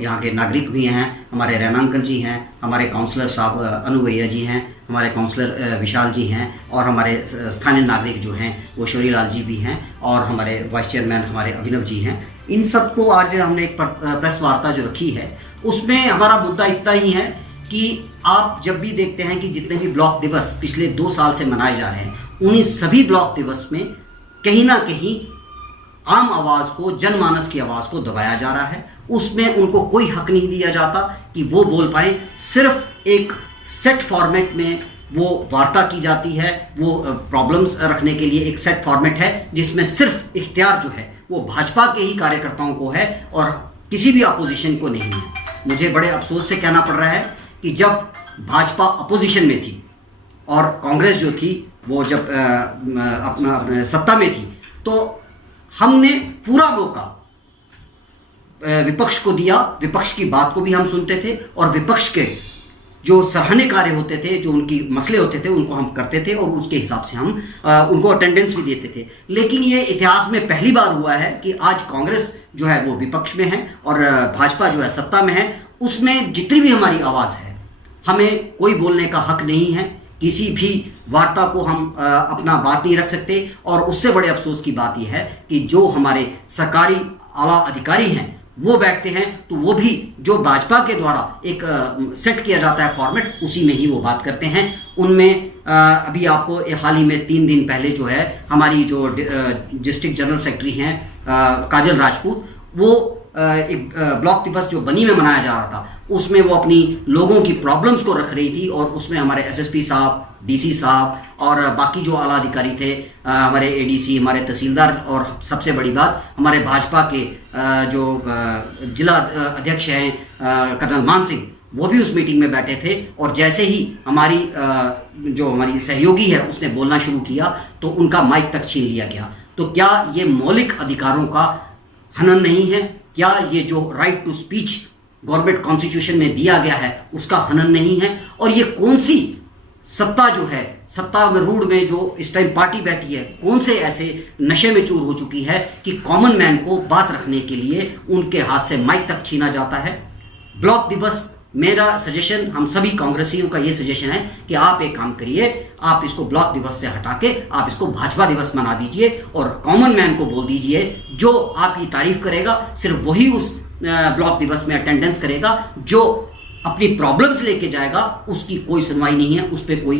यहाँ के नागरिक भी हैं, हमारे रैना अंकल जी हैं, हमारे काउंसलर साहब अनु भैया जी हैं, हमारे काउंसलर विशाल जी हैं और हमारे स्थानीय नागरिक जो हैं वो शौरी लाल जी भी हैं और हमारे वाइस चेयरमैन हमारे अभिनव जी हैं। इन सबको आज हमने एक प्रेस वार्ता जो रखी है उसमें हमारा मुद्दा इतना ही है कि आप जब भी देखते हैं कि जितने भी ब्लॉक दिवस पिछले 2 साल से मनाए जा रहे हैं, उन्हीं सभी ब्लॉक दिवस में कहीं ना कहीं आम आवाज़ को, जनमानस की आवाज़ को दबाया जा रहा है। उसमें उनको कोई हक नहीं दिया जाता कि वो बोल पाए। सिर्फ एक सेट फॉर्मेट में वो वार्ता की जाती है। वो प्रॉब्लम्स रखने के लिए एक सेट फॉर्मेट है जिसमें सिर्फ इख्तियार जो है वो भाजपा के ही कार्यकर्ताओं को है और किसी भी अपोजिशन को नहीं है। मुझे बड़े अफसोस से कहना पड़ रहा है कि जब भाजपा अपोजिशन में थी और कांग्रेस जो थी वो जब अपना सत्ता में थी तो हमने पूरा मौका विपक्ष को दिया। विपक्ष की बात को भी हम सुनते थे और विपक्ष के जो सराहनीय कार्य होते थे, जो उनकी मसले होते थे, उनको हम करते थे और उसके हिसाब से हम उनको अटेंडेंस भी देते थे। लेकिन ये इतिहास में पहली बार हुआ है कि आज कांग्रेस जो है वो विपक्ष में है और भाजपा जो है सत्ता में है। उसमें जितनी भी हमारी आवाज़ है, हमें कोई बोलने का हक नहीं है। किसी भी वार्ता को हम अपना बात नहीं रख सकते। और उससे बड़े अफसोस की बात यह है कि जो हमारे सरकारी आला अधिकारी हैं वो बैठते हैं तो वो भी जो भाजपा के द्वारा एक सेट किया जाता है फॉर्मेट, उसी में ही वो बात करते हैं। उनमें अभी आपको हाल ही में 3 दिन पहले जो है हमारी जो डिस्ट्रिक्ट जनरल सेक्रेटरी हैं काजल राजपूत, वो एक ब्लॉक दिवस जो बनी में मनाया जा रहा था उसमें वो अपनी लोगों की प्रॉब्लम्स को रख रही थी और उसमें हमारे एसएसपी साहब, डीसी साहब और बाकी जो आला अधिकारी थे, हमारे एडीसी, हमारे तहसीलदार और सबसे बड़ी बात हमारे भाजपा के जो जिला अध्यक्ष हैं कर्नल मान सिंह, वो भी उस मीटिंग में बैठे थे। और जैसे ही हमारी जो हमारी सहयोगी है उसने बोलना शुरू किया तो उनका माइक तक छीन लिया गया। तो क्या ये मौलिक अधिकारों का हनन नहीं है? क्या ये जो right to speech government constitution में दिया गया है उसका हनन नहीं है? और ये कौन सी सत्ता जो है, सत्ता में रूढ़ में जो इस टाइम पार्टी बैठी है, कौन से ऐसे नशे में चूर हो चुकी है कि कॉमन मैन को बात रखने के लिए उनके हाथ से माइक तक छीना जाता है? ब्लॉक दिवस, मेरा सजेशन, हम सभी कांग्रेसियों का ये सजेशन है कि आप एक काम करिए, आप इसको ब्लॉक दिवस से हटा के आप इसको भाजपा दिवस मना दीजिए और कॉमन मैन को बोल दीजिए जो आपकी तारीफ करेगा सिर्फ वही उस ब्लॉक दिवस में अटेंडेंस करेगा। जो अपनी प्रॉब्लम्स लेके जाएगा उसकी कोई सुनवाई नहीं है, उस पर कोई